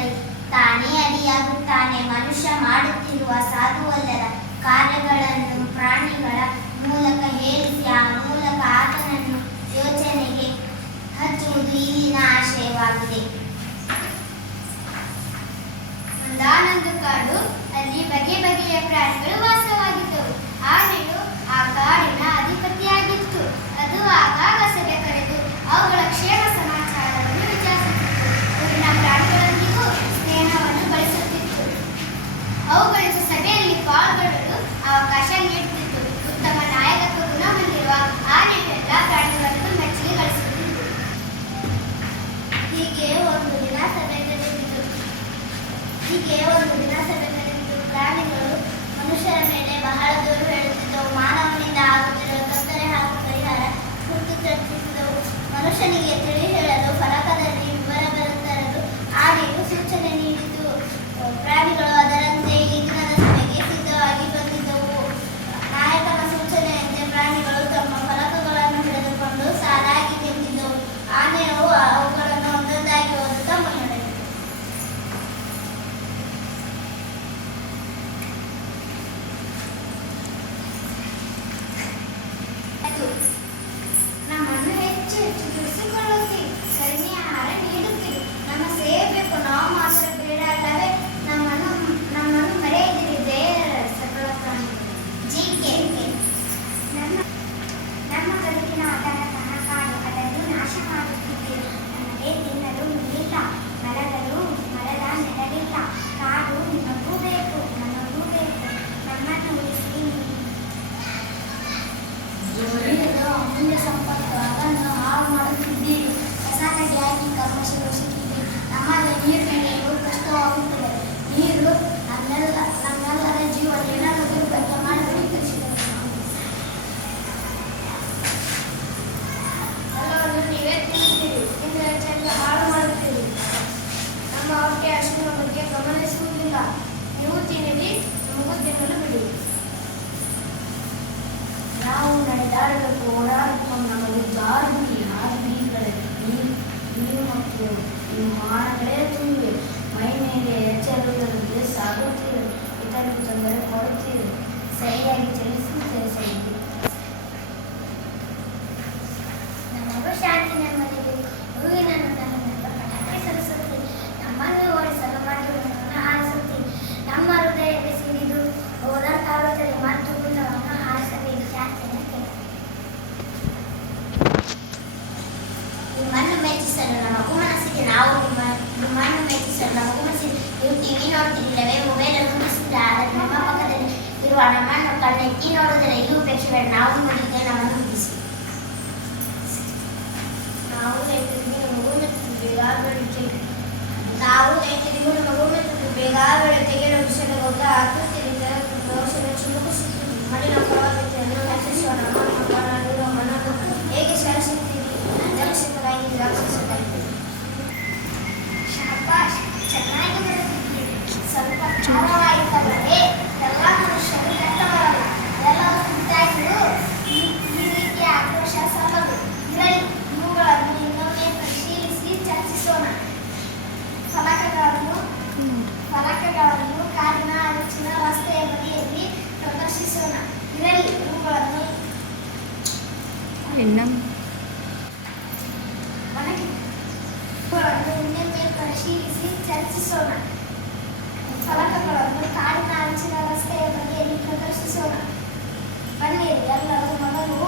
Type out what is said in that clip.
ಬರಿ ತಾನೇ ಅಡಿಯಾಗುತ್ತಾನೆ. ಮನುಷ್ಯ ಮಾಡುತ್ತಿರುವ ಸಾಧುವಲ್ಲದ ಕಾರ್ಯಗಳನ್ನು ಪ್ರಾಣಿಗಳ ಮೂಲಕ ಹೇಳಿಸಿ ಆ ಮೂಲಕ ಆತನನ್ನು ಯೋಚನೆಗೆ ಹಚ್ಚುವುದು ಇಲ್ಲಿನ ಆಶಯವಾಗಿದೆ. ಒಂದಾನೊಂದು ಕಾಡು, ಅಲ್ಲಿ ಬಗೆ ಬಗೆಯ ಪ್ರಾಣಿಗಳು ವಾಸವಾಗಿದ್ದವು. ಆನೆಯು ಆ ಕಾಡಿನ ಅಧಿಪತಿಯಾಗಿತ್ತು. ಅದು ಆಗಾಗ ಸಭೆ ಕರೆದು ಅವುಗಳ ಕ್ಷೇಮ ಸಮಾಚಾರವನ್ನು ವಿಚಾರಿಸುತ್ತಿತ್ತು. ಊರಿನ ಪ್ರಾಣಿಗಳೊಂದಿಗೂ ಸ್ನೇಹವನ್ನು ಬಳಸುತ್ತಿತ್ತು. ಅವುಗಳಿಗೂ ಸಭೆಯಲ್ಲಿ ಪಾಲ್ಗೊಳ್ಳಲು ಅವಕಾಶ ನೀಡುತ್ತಿತ್ತು. ಉತ್ತಮ ನಾಯಕತ್ವ ಗುಣ ಹೊಂದಿರುವ ಆನೆಯು ಎಲ್ಲ ಪ್ರಾಣಿಗಳನ್ನು ಮೆಚ್ಚುಗೆ ಗಳಿಸುತ್ತಿತ್ತು. ಹೀಗೆ ಒಂದು ದಿನ ಸಭೆ ನಡೆದಿತು. ಪ್ರಾಣಿಗಳು ಮನುಷ್ಯರ ಮೇಲೆ ಬಹಳ ದೂರು ಹೇಳುತ್ತಿದ್ದವು. ಮಾನವನಿಂದ ಆಗುತ್ತಿರುವ ತೊಂದರೆ ಹಾಗೂ ಪರಿಹಾರ ಕುರಿತು ಚರ್ಚಿಸಿದವು. ಮನುಷ್ಯನಿಗೆ ತಿಳಿ ಹೇಳಲು ಫಲಕದಲ್ಲಿ ವಿವರ ತರಲು ಆನೆಯು ಸೂಚನೆ ನೀಡಿತು. ಪ್ರಾಣಿಗಳು ಅದರಂತೆ ಈ ದಿನದ ಸಭೆಗೆ ಸಿದ್ಧವಾಗಿ ಬಂದಿದ್ದವು. ನಾಯಕನ ಸೂಚನೆಯಂತೆ ಪ್ರಾಣಿಗಳು ತಮ್ಮ ಫಲಕಗಳನ್ನು ಹಿಡಿದುಕೊಂಡು ಸಾಲಾಗಿ ನಿಂತಿದ್ದವು. ಆನೆಯು ಅವುಗಳನ್ನು ಒಂದೊಂದಾಗಿ ಓದುತ್ತಾ ಮುನ್ನಡೆಯಿತು. ನಮ್ಮನ್ನು ಹೆಚ್ಚು ಹೆಚ್ಚು ದುಡಿಸಿಕೊಳ್ಳುತ್ತೀವಿ, ಕಡಿಮೆ ಆಹಾರ ನೀಡುತ್ತೀವಿ, ನಮ್ಮ ಸೇವೆ ಬೇಕು, ನಾವು ಮಾತ್ರ ಬೇಡ ಅಲ್ಲವೇ? ನಮ್ಮನ್ನು ಮರೆಯದಿರಿ ದಯೆಯ ಸಕಲ ಪ್ರಾಣಿಗಳು. ನಮ್ಮ ಬದುಕಿನ ಆಧಾರತನ ಕಾಡು, ಅದನ್ನು ನಾಶ ಮಾಡುತ್ತಿದ್ದೀರಿ. ನಮಗೆ ತಿನ್ನಲು ನೀರಿಲ್ಲ, ಮರದ ನೆರಳಿಲ್ಲ. ಕಾಡು ನಿಮಗೂ ಬೇಕು, ನಮಗೂ ಬೇಕು. ನಮ್ಮನ್ನು ಉಳಿಸಿ ಅಮೂಲ್ಯ ಸಂಪತ್ತು, ಅದನ್ನು ಹಾಳು ಮಾಡುತ್ತಿದ್ದೀರಿ. ಕಸಾಟಗೆ ಹಾಕಿ ಕರ್ಮಶಿರುತ್ತಿದ್ದೀರಿ. ನಮ್ಮಲ್ಲಿ ನೀರು ನಡೆಯಲು ಕಷ್ಟವಾಗುತ್ತದೆ. ನೀರು ನಮ್ಮೆಲ್ಲರ ಜೀವ ಏನಾದರೂ ದುರ್ಬಳಕೆ ಮಾಡಬೇಡಿ ಕಲಿಸಿದರು. ಎಲ್ಲವನ್ನು ನೀವೇ ತಿನ್ನುತ್ತೀರಿ, ಇನ್ನು ಹೆಚ್ಚಾಗಿ ಹಾಳು ಮಾಡುತ್ತೀರಿ. ನಮ್ಮ ಹೊಟ್ಟೆ ಹಸಿವಿನ ಬಗ್ಗೆ ಗಮನಿಸುವುದಿಲ್ಲ. ನೀವು ತಿನ್ನಿರಿ, ನಮಗೂ ತಿನ್ನಲು ಬಿಡಿ. ನಾವು ನಡೆದಾಡಬೇಕು, ಓಡಾಡಬೇಕು. ನಮಗೆ ಜಾರುಬಿ ಹಾರುಬಿಗಳೇ ನೀರು ಮತ್ತು ವಿಮಾನಗಳೇ ತುಂಬಿವೆ. ಮೈ ಮೇಲೆ ಎಚ್ಚರುವುದರಲ್ಲಿ ಸಾಗುತ್ತೀರಿ, ಇತರರಿಗೆ ತೊಂದರೆ ಕೊಡುತ್ತೀರಿ. ಸರಿಯಾಗಿ ಚಲಿಸಬೇಕು. ನಮಗೂ ಶಾಂತಿ ನೆಮ್ಮದಿಗೆ ಹೂವಿನ ನುಡಿಗಳಿಂದ ಪಟಾಕಿ ಸರಿಸುತ್ತೀರಿ. ನಮ್ಮನ್ನು ಓಡಿಸಲು ಮಧುರವನ್ನು ಹಾರಿಸುತ್ತೀರಿ. ನಮ್ಮ ಹೃದಯಕ್ಕೆ ಸಿಡಿದು ಹೋದಂತಾಗುತ್ತದೆ ಮತ್ತು ಗುಂಡವನ್ನು ಹಾರಿಸಬೇಕು. ಶಾಂತಿಯನ್ನು ಕೇಳಿ ನಿಮ್ಮನ್ನು ಮೆಚ್ಚಿಸಲು ನಮಗೂ ಮನಸ್ಸಿದೆ. ನಾವು ನಿಮ್ಮನ್ನು ಮೆಚ್ಚಿಸಲು ನಮಗೂ ಮನಸ್ಸಿದೆ. ನೀವು ಟಿವಿ ನೋಡ್ತಿದ್ದೀರವೇ, ಮೊಬೈಲ್ ಮುಗಿಸಿದ್ರೆ ಆದರೆ ನಮ್ಮ ಪಕ್ಕದಲ್ಲಿ ಇರುವ ನಮ್ಮನ್ನು ಕಣ್ಣೆತ್ತಿ ನೋಡುವುದಿಲ್ಲ. ಇದು ಉಪೇಕ್ಷೆ. ನಾವು ನೋಡಿದ್ದೆ, ನಮ್ಮನ್ನು ಮುಗಿಸಿ. ನಾವು ರೈತರಿಗೂ ನಮಗೂ ಬೇಗ ಬೆಳೆತೆಗೆ ಲಭಿಸಲು ಗೊತ್ತ ಹಾಕುತ್ತಿದ್ದ ದೋಷದ ಚಿಮುಕಿಸುತ್ತೀರಿ. ಮಣ್ಣಿನ ಫಲವತ್ತತೆಯನ್ನು ಹೆಚ್ಚಿಸುವ ನಮ್ಮ ಮಣ್ಣನ್ನು ಹೇಗೆ ಸರಿಸುತ್ತೀರಿ? ಸುರಕ್ಷಿತವಾಗಿ ರಕ್ಷಿಸಬೇಕು. ಶಾಬಾಷ್, ಚೆನ್ನಾಗಿ ಬರೆದಿದ್ದೀರಿ. ಸ್ವಲ್ಪ ಖಾರವಾಯಿತಲ್ಲವೇ? ಎಲ್ಲ ಮನುಷ್ಯರು ಕೆಟ್ಟವರಲ್ಲ, ಎಲ್ಲರೂ ಸಿದ್ಧಾಗಿರು. ಈ ರೀತಿಯ ಆಕ್ರೋಶ ಸಲ್ಲದು. ಇರಲಿ, ಇವುಗಳನ್ನು ಇನ್ನೊಮ್ಮೆ ಪರಿಶೀಲಿಸಿ ಚರ್ಚಿಸೋಣ. ಫಲಕಗಳನ್ನು ಕಾಡಿನ ಅಂಚಿನ ರಸ್ತೆಯ ಬದಿಯಲ್ಲಿ ಪ್ರದರ್ಶಿಸೋಣ. ಇರಲಿ, ಇವುಗಳನ್ನು ಇನ್ನೊಮ್ಮೆ ಪರಿಶೀಲಿಸಿ ಚರ್ಚಿಸೋಣ. ಫಲಕಗಳನ್ನು ಕಾಡಿನ ಅಂಚಿನ ರಸ್ತೆಯ ಬದಿಯಲ್ಲಿ ಪ್ರದರ್ಶಿಸೋಣ. ಬನ್ನಿರಿ, ಎಲ್ಲರೂ ಮೊದಲು